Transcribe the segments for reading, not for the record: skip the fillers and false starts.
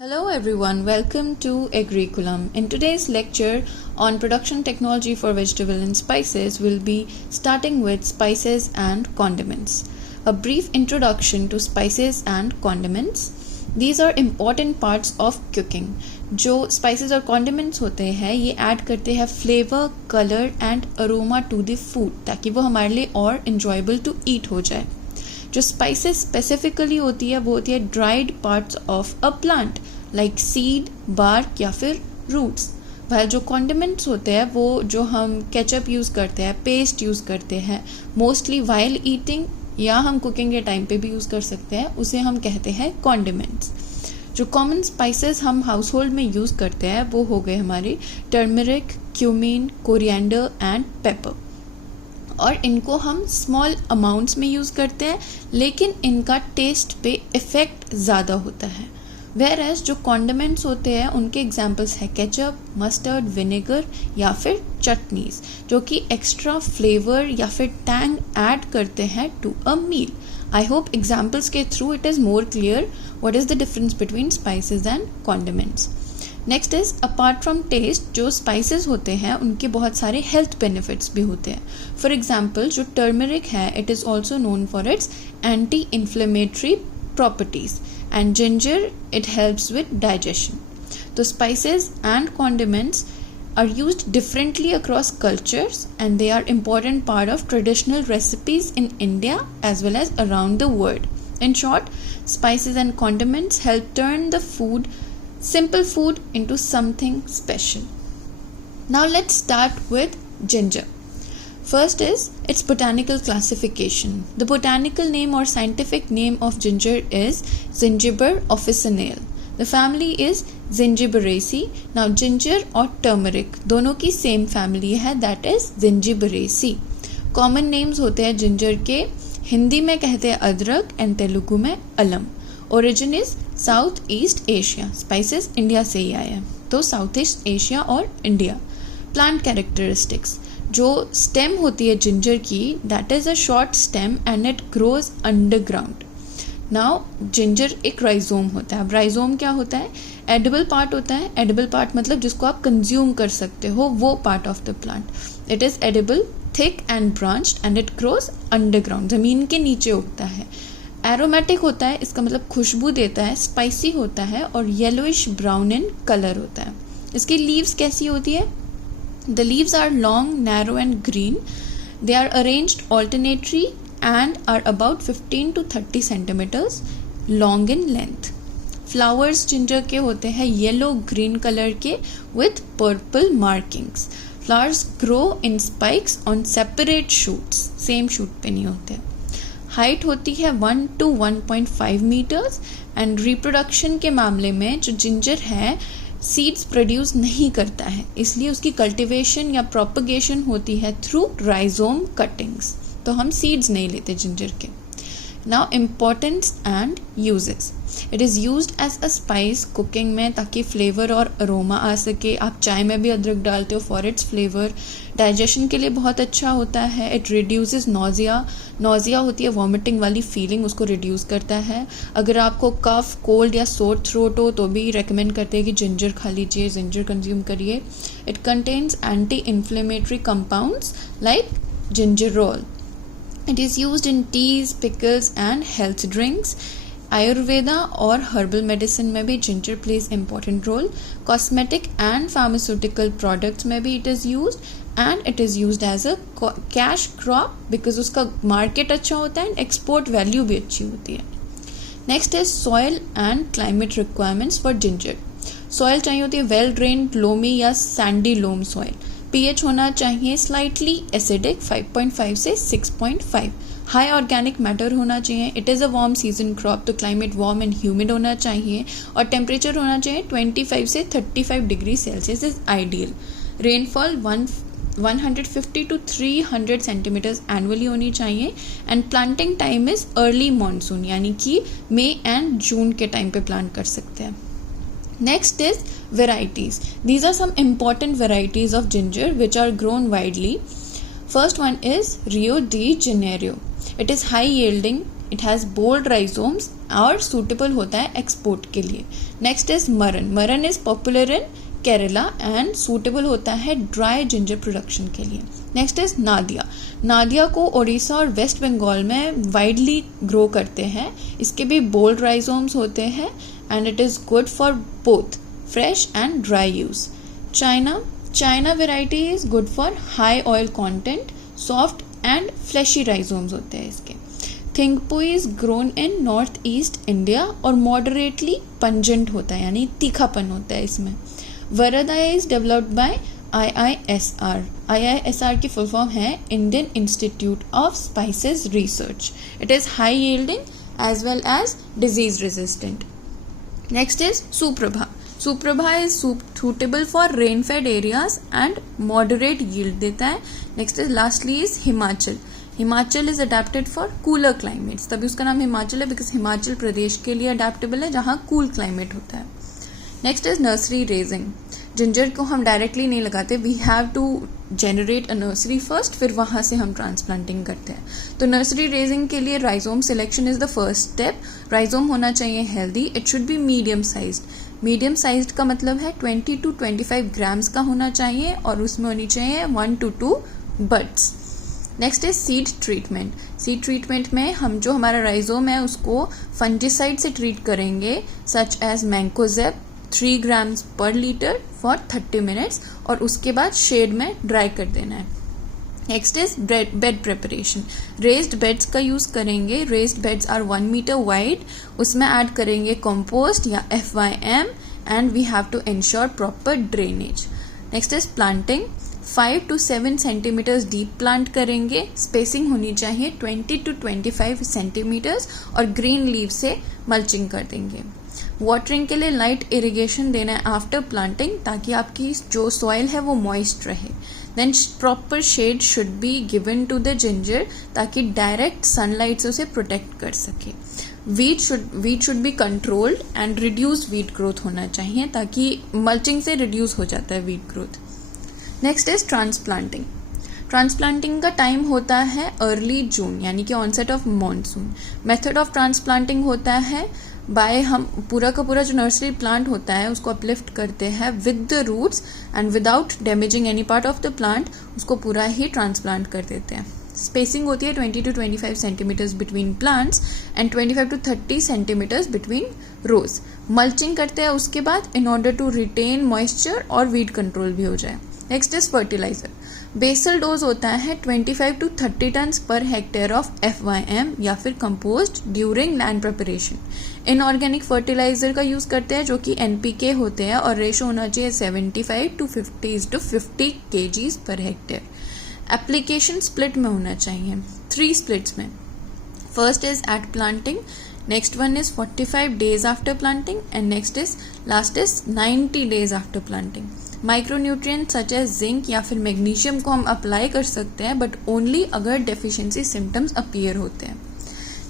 Hello everyone, welcome to Agriculum. In today's lecture on production technology for vegetable and spices, we'll be starting with spices and condiments. A brief introduction to spices and condiments. These are important parts of cooking. जो spices और condiments होते हैं ये add करते हैं flavor, color and aroma to the food ताकि वो हमारे लिए और enjoyable to eat हो जाए. जो स्पाइसेस स्पेसिफिकली होती है वो होती है dried parts of a plant like seed, bark या फिर रूट्स. वह जो कॉन्डिमेंट्स होते हैं वो जो हम केचप यूज़ करते हैं, पेस्ट यूज़ करते हैं मोस्टली वाइल ईटिंग या हम कुकिंग के टाइम पे भी यूज़ कर सकते हैं, उसे हम कहते हैं कॉन्डिमेंट्स. जो कॉमन स्पाइसेस हम हाउस होल्ड में यूज़ करते हैं वो हो गए हमारे turmeric, cumene, coriander and paper. और इनको हम स्मॉल अमाउंट्स में यूज़ करते हैं लेकिन इनका टेस्ट पे इफ़ेक्ट ज़्यादा होता है. वेयर एज जो कॉन्डिमेंट्स होते हैं उनके एग्जांपल्स है केचप, मस्टर्ड, विनेगर या फिर चटनीज़ जो कि एक्स्ट्रा फ्लेवर या फिर टैंग ऐड करते हैं to a meal. I hope examples के through it is more clear what is the difference between spices and condiments. Next is apart from taste जो स्पाइसेस होते हैं उनके बहुत सारे हेल्थ बेनिफिट्स भी होते हैं. फॉर एग्जांपल जो टर्मरिक है it is also known for its anti inflammatory properties and ginger it helps with digestion. तो spices and condiments are used differently across cultures and they are important part of traditional recipes in India as well as around the world. In short, spices and condiments help turn the simple food into something special. Now let's start with ginger. First is its botanical classification. The botanical name or scientific name of ginger is Zingiber officinale. The family is Zingiberaceae. Now ginger और turmeric दोनों की same family है, that is Zingiberaceae. Common names होते हैं ginger के, हिंदी में कहते हैं अदरक एंड तेलुगु में अलम. Origin is south east Asia. Spices India से ही आए हैं तो साउथ ईस्ट एशिया और इंडिया. प्लांट कैरेक्टरिस्टिक्स जो स्टेम होती है जिंजर की that is a short stem and it grows underground. Now ginger एक राइजोम होता है. अब राइजोम क्या होता है? एडिबल पार्ट होता है. एडिबल पार्ट मतलब जिसको आप कंज्यूम कर सकते हो वो part of the plant. It is edible, thick and branched and it grows underground, ज़मीन के नीचे उगता है. एरोमेटिक होता है, इसका मतलब खुशबू देता है. स्पाइसी होता है और येलोइश ब्राउन इन कलर होता है. इसकी लीव्स कैसी होती है? The leaves are long, narrow and green. They are arranged alternately and are about 15 to 30 centimeters long in length. Flowers ginger के होते हैं yellow green color के with purple markings. Flowers grow in spikes on separate shoots. Same shoot पे नहीं होते. Height होती है 1 to 1.5 meters and reproduction के मामले में जो ginger है सीड्स प्रोड्यूस नहीं करता है, इसलिए उसकी कल्टिवेशन या प्रोपगेशन होती है थ्रू राइजोम कटिंग्स. तो हम सीड्स नहीं लेते जिंजर के. Now importance and uses. It is used as a spice cooking में ताकि फ्लेवर और अरोमा आ सके. आप चाय में भी अदरक डालते हो फॉर इट्स फ्लेवर. डाइजेशन के लिए बहुत अच्छा होता है. It reduces nausea. नोजिया होती है वॉमिटिंग वाली फीलिंग, उसको रिड्यूस करता है. अगर आपको कफ, कोल्ड या सोर थ्रोट हो तो भी रेकमेंड करते हैं कि जिंजर खा लीजिए, जिंजर कंज्यूम करिए. It contains anti inflammatory compounds like gingerol. It is used in teas, pickles and health drinks. Ayurveda और herbal medicine में भी ginger plays important role. Cosmetic and pharmaceutical products में भी it is used and it is used as a cash crop because उसका market अच्छा होता है and export value भी अच्छी होती है. Next is soil and climate requirements for ginger. Soil चाहिए होती है well drained, loamy या sandy loam soil. pH होना चाहिए स्लाइटली एसिडिक 5.5 से 6.5. हाई ऑर्गेनिक मैटर होना चाहिए. It is a warm season crop तो क्लाइमेट वार्म एंड ह्यूमिड होना चाहिए और टेम्परेचर होना चाहिए 25 से 35 degree Celsius is ideal. Rainfall 150 to 300 centimetres annually होनी चाहिए and planting time is early monsoon यानी कि मई एंड जून के टाइम पे प्लांट कर सकते हैं. Next is varieties. These are some important varieties of ginger which are grown widely. First one is Rio de Janeiro. It is high yielding it has bold rhizomes और suitable होता है export के लिए. Next is Maran. Maran is popular in Kerala and suitable होता है dry ginger production के लिए. Next is Nadia. Nadia को उड़ीसा और वेस्ट बंगाल में वाइडली ग्रो करते हैं. इसके भी बोल्ड राइजोम्स होते हैं and it is good for both fresh and dry use. China variety is good for high oil content, soft and fleshy rhizomes होते हैं इसके. Thingpui is grown in North East India और मॉडरेटली पंजेंट होता है यानी तीखापन होता है इसमें. Varada is developed by IISR. IISR की फुल फॉर्म है Indian Institute of Spices Research. It is high yielding as well as disease resistant. Next is Suprabha. Suprabha is suitable for rain fade areas and moderate yield देता है. Next is lastly is Himachal. Himachal is adapted for cooler climates. तभी उसका नाम हिमाचल है because Himachal Pradesh के लिए adaptable है जहाँ कूल क्लाइमेट होता है. Next is nursery raising. Ginger को हम डायरेक्टली नहीं लगाते, we have to generate a nursery first, फिर वहाँ से हम ट्रांसप्लांटिंग करते हैं. तो नर्सरी रेजिंग के लिए rhizome selection is the first step. Rhizome होना चाहिए healthy. It should be medium sized. Medium sized का मतलब है 20 to 25 ग्राम्स का होना चाहिए और उसमें होनी चाहिए 1 to 2 buds. Next is seed treatment. Seed treatment में हम जो हमारा राइजोम है उसको फंजीसाइड से ट्रीट करेंगे such as mancozeb 3 grams per liter for 30 minutes और उसके बाद शेड में ड्राई कर देना है. Next is bed preparation. Raised beds का यूज़ करेंगे. Raised beds are 1 meter wide. उसमें ऐड करेंगे कंपोस्ट या FYM and we have to ensure proper drainage. Next is planting. 5 to 7 centimetres deep plant करेंगे. स्पेसिंग होनी चाहिए 20 to 25 सेंटीमीटर्स और green leaf से मल्चिंग कर देंगे. वाटरिंग के लिए लाइट इरिगेशन देना है आफ्टर प्लांटिंग ताकि आपकी जो सॉइल है वो मॉइस्ट रहे. Then proper shade should be given to the ginger ताकि डायरेक्ट सनलाइट से उसे प्रोटेक्ट कर सके. Weed should be controlled and reduce weed growth होना चाहिए ताकि मल्चिंग से रिड्यूस हो जाता है weed growth. Next is transplanting. Transplanting का टाइम होता है अर्ली जून यानी कि onset of monsoon. Method of transplanting होता है बाय हम पूरा का पूरा जो नर्सरी प्लांट होता है उसको अपलिफ्ट करते हैं with the roots and without damaging any part of the plant उसको पूरा ही ट्रांसप्लांट कर देते हैं. स्पेसिंग होती है 20 to 25 centimetres between plants and 25 to 30 centimetres between rows. Mulching करते हैं उसके बाद in order to retain moisture और वीड कंट्रोल भी हो जाए. Next is fertiliser. Basal dose होता है 25 to 30 tons per hectare of FYM या फिर compost during land preparation. Inorganic fertiliser का यूज करते हैं जो कि NPK होते हैं और रेशो होना चाहिए 75 to 50 kgs पर हेक्टेयर. एप्लीकेशन स्प्लिट में होना चाहिए 3 स्प्लिट्स में. First is at planting. Next one is 45 days after planting and next is last is 90 days after planting. Micronutrient such as zinc या फिर मैग्नीशियम को हम अप्लाई कर सकते हैं बट ओनली अगर डेफिशिएंसी सिम्टम्स अपीयर होते हैं.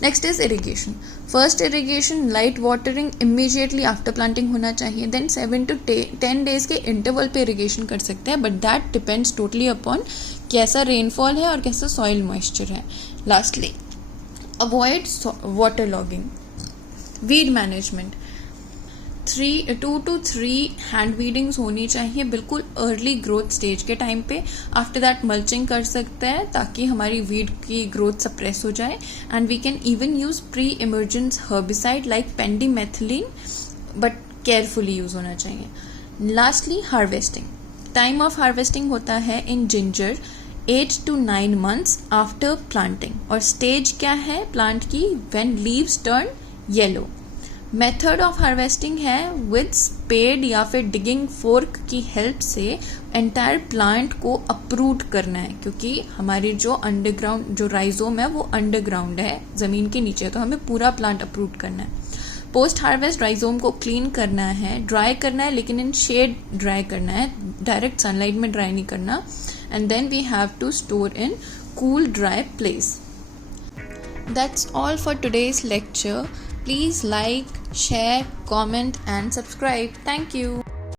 Next is irrigation. First irrigation light watering immediately after planting होना चाहिए. देन 7 to 10 days के इंटरवल पे इरिगेशन कर सकते हैं but that depends totally upon कैसा रेनफॉल है और कैसा सॉइल मॉइस्चर है. Lastly avoid water logging. Weed management. 2 to 3 hand weedings होनी चाहिए बिल्कुल अर्ली ग्रोथ स्टेज के टाइम पे. आफ्टर दैट मल्चिंग कर सकते हैं ताकि हमारी वीड की ग्रोथ सप्रेस हो जाए and we can even use pre emergence herbicide like pendimethalin but carefully use होना चाहिए. Lastly harvesting. Time of harvesting होता है in ginger 8 to 9 months after planting और स्टेज क्या है प्लांट की when leaves turn yellow. Method of harvesting है with spade या फिर डिगिंग फोर्क की हेल्प से एंटायर प्लांट को अपरूट करना है क्योंकि हमारी जो अंडरग्राउंड जो राइजोम है वो अंडरग्राउंड है ज़मीन के नीचे तो हमें पूरा प्लांट अपरूट करना है. पोस्ट हार्वेस्ट राइजोम को क्लीन करना है, ड्राई करना है लेकिन इन शेड ड्राई करना है, डायरेक्ट सनलाइट में ड्राई नहीं करना. And then we have to store in cool dry place. That's all for today's lecture. Please like, share, comment and subscribe. Thank you.